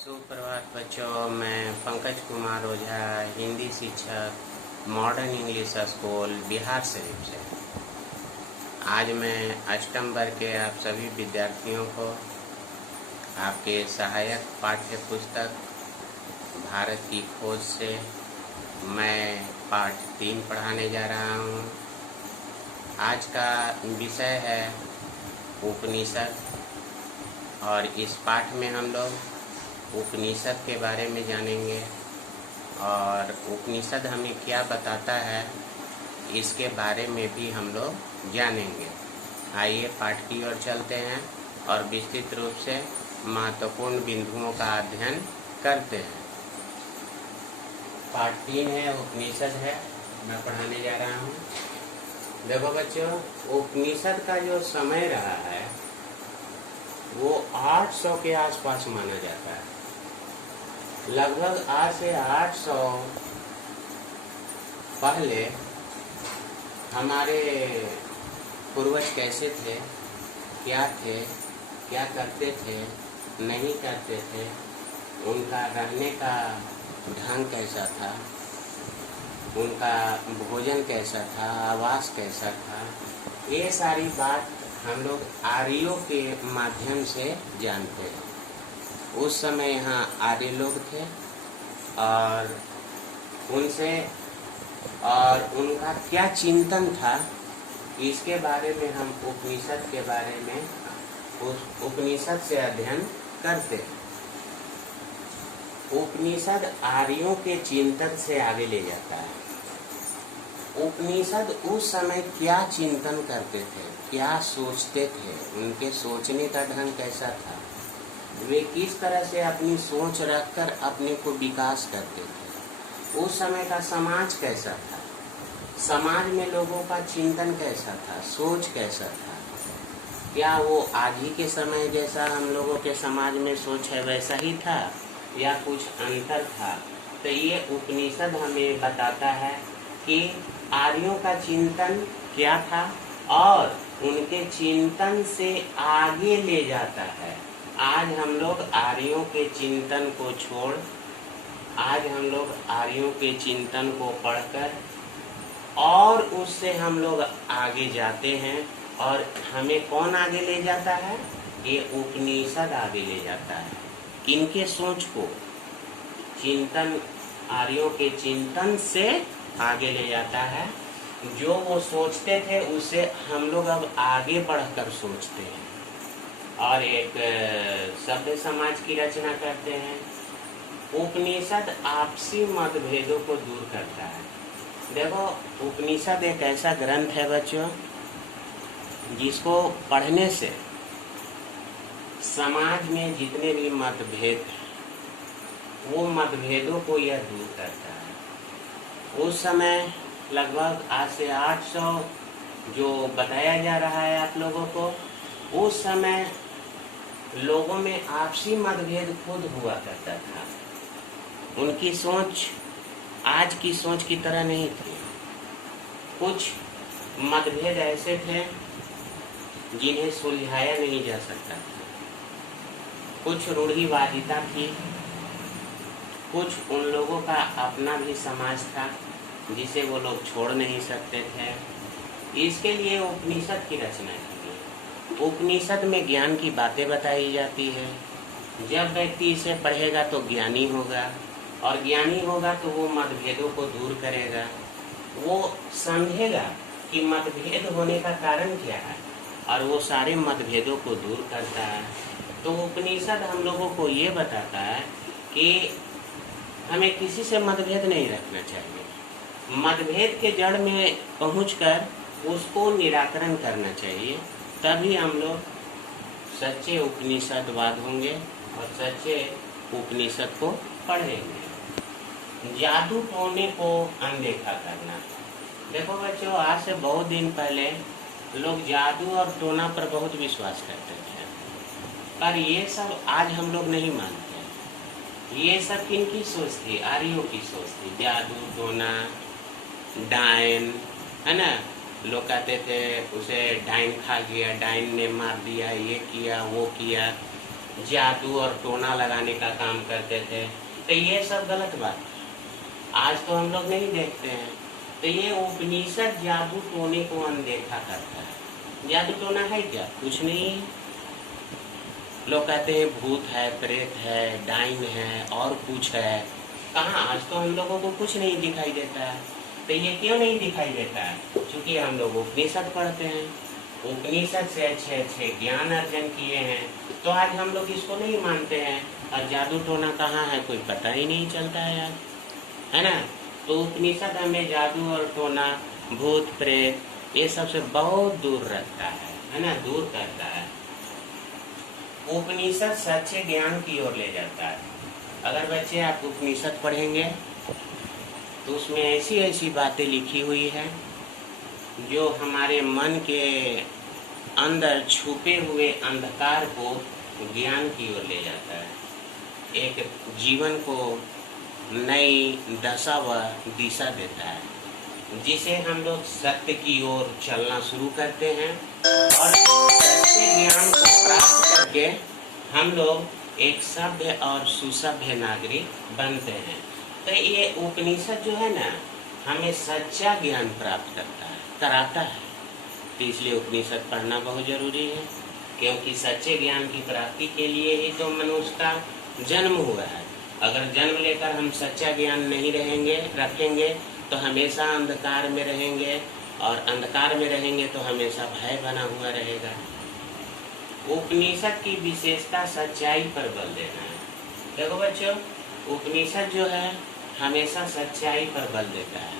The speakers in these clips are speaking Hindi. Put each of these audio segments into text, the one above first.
सुप्रभात बच्चों, मैं पंकज कुमार ओझा, हिंदी शिक्षक, modern English school, Bihar Sharif से। आज मैं अष्टम वर्ग के आप सभी विद्यार्थियों को आपके सहायक पाठ्य पुस्तक भारत की खोज से मैं पाठ 3 पढ़ाने जा रहा हूँ। आज का विषय है उपनिषद और इस पाठ में हम लोग उपनिषद के बारे में जानेंगे और उपनिषद हमें क्या बताता है इसके बारे में भी हम लोग जानेंगे। आइए पाठ की ओर चलते हैं और विस्तृत रूप से महत्वपूर्ण बिंदुओं का अध्ययन करते हैं। पाठ 3 है, उपनिषद है, मैं पढ़ाने जा रहा हूँ। देखो बच्चों, उपनिषद का जो समय रहा है वो 800 के आसपास माना जाता है। लगभग आज से 800 पहले हमारे पूर्वज कैसे थे, क्या थे, क्या करते थे, नहीं करते थे, उनका रहने का ढंग कैसा था, उनका भोजन कैसा था, आवास कैसा था, ये सारी बात हम लोग आर्यों के माध्यम से जानते हैं। उस समय यहाँ आर्य लोग थे और उनका क्या चिंतन था, इसके बारे में हम उपनिषद के बारे में उपनिषद से अध्ययन करते हैं। उपनिषद आर्यों के चिंतन से आगे ले जाता है। उपनिषद उस समय क्या चिंतन करते थे, क्या सोचते थे, उनके सोचने का ढंग कैसा था, वे किस तरह से अपनी सोच रखकर अपने को विकास करते थे, उस समय का समाज कैसा था, समाज में लोगों का चिंतन कैसा था, सोच कैसा था, क्या वो आज ही के समय जैसा हम लोगों के समाज में सोच है वैसा ही था या कुछ अंतर था। तो ये उपनिषद हमें बताता है कि आर्यों का चिंतन क्या था और उनके चिंतन से आगे ले जाता है। आज हम लोग आर्यों के चिंतन को छोड़, आज हम लोग आर्यों के चिंतन को पढ़कर और उससे हम लोग आगे जाते हैं और हमें कौन आगे ले जाता है? ये उपनिषद आगे ले जाता है। किनके सोच को? चिंतन, आर्यों के चिंतन से आगे ले जाता है। जो वो सोचते थे उससे हम लोग अब आगे बढ़कर सोचते हैं और एक सभ्य समाज की रचना करते हैं। उपनिषद आपसी मतभेदों को दूर करता है। देखो, उपनिषद एक ऐसा ग्रंथ है बच्चों जिसको पढ़ने से समाज में जितने भी मतभेद हैं वो मतभेदों को यह दूर करता है। उस समय लगभग आज से 800 जो बताया जा रहा है आप लोगों को, उस समय लोगों में आपसी मतभेद खुद हुआ करता था। उनकी सोच आज की सोच की तरह नहीं थी। कुछ मतभेद ऐसे थे जिन्हें सुलझाया नहीं जा सकता था। कुछ रूढ़िवादिता थी, कुछ उन लोगों का अपना भी समाज था जिसे वो लोग छोड़ नहीं सकते थे। इसके लिए उपनिषद की रचना की गई। उपनिषद में ज्ञान की बातें बताई जाती है। जब व्यक्ति इसे पढ़ेगा तो ज्ञानी होगा और ज्ञानी होगा तो वो मतभेदों को दूर करेगा। वो समझेगा कि मतभेद होने का कारण क्या है और वो सारे मतभेदों को दूर करता है। तो उपनिषद हम लोगों को ये बताता है कि हमें किसी से मतभेद नहीं रखना चाहिए। मतभेद के जड़ में पहुंचकर उसको निराकरण करना चाहिए, तभी हम लोग सच्चे उपनिषदवाद होंगे और सच्चे उपनिषद को पढ़ेंगे। जादू टोने को अनदेखा करना। देखो बच्चों, आज से बहुत दिन पहले लोग जादू और टोना पर बहुत विश्वास करते थे, पर ये सब आज हम लोग नहीं मानते। ये सब किनकी सोच थी? आर्यों की सोच थी। जादू टोना, डायन, है ना, लोग कहते थे उसे डायन खा गया, डायन ने मार दिया, ये किया वो किया। जादू और टोना लगाने का काम करते थे। तो ये सब गलत बात है, आज तो हम लोग नहीं देखते हैं। तो ये उपनिषद जादू टोने को अनदेखा करता है। जादू टोना है क्या? कुछ नहीं। लोग कहते हैं भूत है, प्रेत है, डाइन है और कुछ है। कहाँ? आज तो हम लोगों को कुछ नहीं दिखाई देता है। तो ये क्यों नहीं दिखाई देता है? क्योंकि हम लोग उपनिषद पढ़ते हैं, उपनिषद से अच्छे अच्छे ज्ञान अर्जन किए हैं। तो आज हम लोग इसको नहीं मानते हैं। और जादू टोना कहाँ है कोई पता ही नहीं चलता है यार, है ना। तो उपनिषद हमें जादू और टोना, भूत प्रेत ये सब से बहुत दूर रखता है ना, दूर करता है। उपनिषद सच्चे ज्ञान की ओर ले जाता है। अगर बच्चे आप उपनिषद पढ़ेंगे तो उसमें ऐसी ऐसी बातें लिखी हुई है जो हमारे मन के अंदर छुपे हुए अंधकार को ज्ञान की ओर ले जाता है, एक जीवन को नई दशा व दिशा देता है, जिसे हम लोग सत्य की ओर चलना शुरू करते हैं और सच्चे ज्ञान को प्राप्त करके हम लोग एक सभ्य और सुसभ्य नागरिक बनते हैं। तो ये उपनिषद जो है ना, हमें सच्चा ज्ञान प्राप्त कराता है। तो इसलिए उपनिषद पढ़ना बहुत जरूरी है, क्योंकि सच्चे ज्ञान की प्राप्ति के लिए ही तो मनुष्य का जन्म हुआ है। अगर जन्म लेकर हम सच्चा ज्ञान नहीं रखेंगे तो हमेशा अंधकार में रहेंगे, और अंधकार में रहेंगे तो हमेशा भय बना हुआ रहेगा। उपनिषद की विशेषता सच्चाई पर बल देना है। देखो बच्चों, उपनिषद जो है हमेशा सच्चाई पर बल देता है,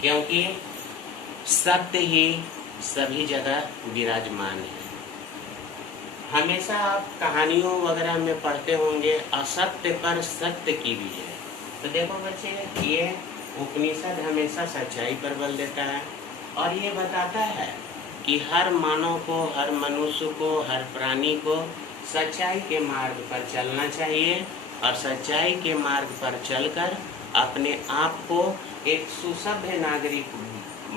क्योंकि सत्य ही सभी जगह विराजमान है। हमेशा आप कहानियों वगैरह में पढ़ते होंगे असत्य पर सत्य की भी है। तो देखो बच्चे, ये उपनिषद हमेशा सच्चाई पर बल देता है और ये बताता है कि हर मानव को, हर मनुष्य को, हर प्राणी को सच्चाई के मार्ग पर चलना चाहिए और सच्चाई के मार्ग पर चलकर अपने आप को एक सुसभ्य नागरिक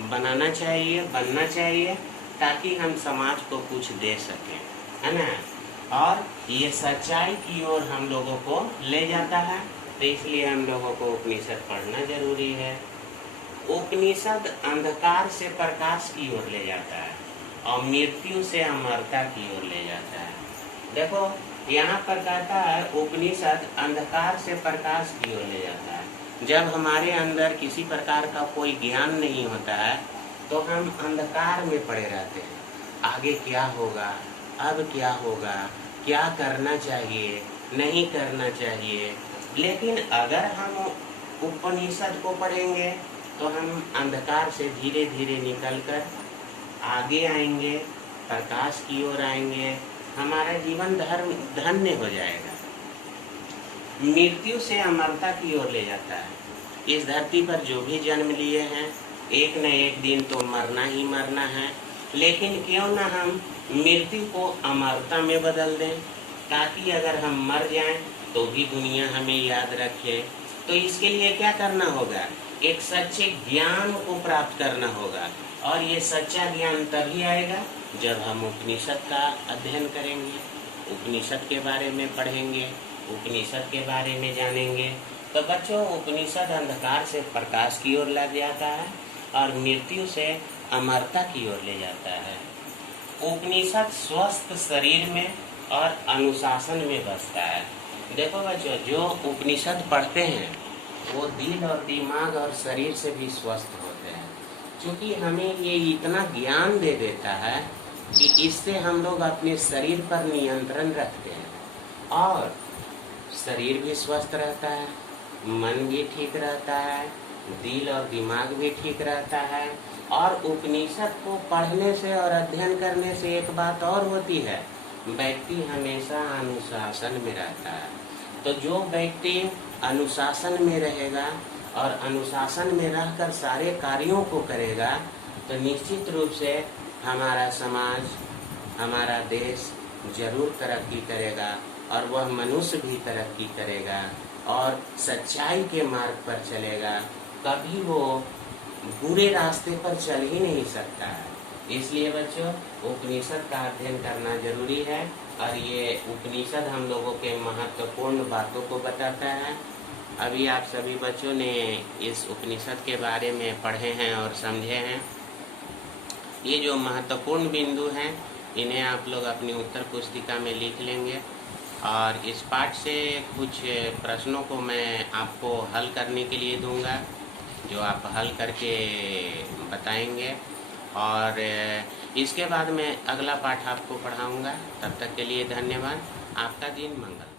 बनना चाहिए, ताकि हम समाज को कुछ दे सकें, है ना। और ये सच्चाई की ओर हम लोगों को ले जाता है। तो इसलिए हम लोगों को उपनिषद पढ़ना जरूरी है। उपनिषद अंधकार से प्रकाश की ओर ले जाता है और मृत्यु से अमरता की ओर ले जाता है। देखो यहाँ पर कहता है उपनिषद अंधकार से प्रकाश की ओर ले जाता है। जब हमारे अंदर किसी प्रकार का कोई ज्ञान नहीं होता है तो हम अंधकार में पड़े रहते हैं। आगे क्या होगा, अब क्या होगा, क्या करना चाहिए, नहीं करना चाहिए। लेकिन अगर हम उपनिषद को पढ़ेंगे तो हम अंधकार से धीरे धीरे निकलकर आगे आएंगे, प्रकाश की ओर आएंगे, हमारा जीवन धन्य हो जाएगा। मृत्यु से अमरता की ओर ले जाता है। इस धरती पर जो भी जन्म लिए हैं एक न एक दिन तो मरना ही मरना है, लेकिन क्यों ना हम मृत्यु को अमरता में बदल दें, ताकि अगर हम मर जाएं तो भी दुनिया हमें याद रखे। तो इसके लिए क्या करना होगा? एक सच्चे ज्ञान को प्राप्त करना होगा, और ये सच्चा ज्ञान तभी आएगा जब हम उपनिषद का अध्ययन करेंगे, उपनिषद के बारे में पढ़ेंगे, उपनिषद के बारे में जानेंगे। तो बच्चों, उपनिषद अंधकार से प्रकाश की ओर ले जाता है और मृत्यु से अमरता की ओर ले जाता है। उपनिषद स्वस्थ शरीर में और अनुशासन में बसता है। देखो बच्चों, जो उपनिषद पढ़ते हैं वो दिल और दिमाग और शरीर से भी स्वस्थ होते हैं, क्योंकि हमें ये इतना ज्ञान दे देता है कि इससे हम लोग अपने शरीर पर नियंत्रण रखते हैं और शरीर भी स्वस्थ रहता है, मन भी ठीक रहता है, दिल और दिमाग भी ठीक रहता है। और उपनिषद को पढ़ने से और अध्ययन करने से एक बात और होती है, व्यक्ति हमेशा अनुशासन में रहता है। तो जो व्यक्ति अनुशासन में रहेगा और अनुशासन में रहकर सारे कार्यों को करेगा तो निश्चित रूप से हमारा समाज, हमारा देश जरूर तरक्की करेगा और वह मनुष्य भी तरक्की करेगा और सच्चाई के मार्ग पर चलेगा। कभी वो बुरे रास्ते पर चल ही नहीं सकता है। इसलिए बच्चों उपनिषद का अध्ययन करना जरूरी है और ये उपनिषद हम लोगों के महत्वपूर्ण बातों को बताता है। अभी आप सभी बच्चों ने इस उपनिषद के बारे में पढ़े हैं और समझे हैं। ये जो महत्वपूर्ण बिंदु हैं इन्हें आप लोग अपनी उत्तर पुस्तिका में लिख लेंगे और इस पाठ से कुछ प्रश्नों को मैं आपको हल करने के लिए दूंगा, जो आप हल करके बताएंगे और इसके बाद मैं अगला पाठ आपको पढ़ाऊंगा। तब तक के लिए धन्यवाद। आपका दिन मंगल।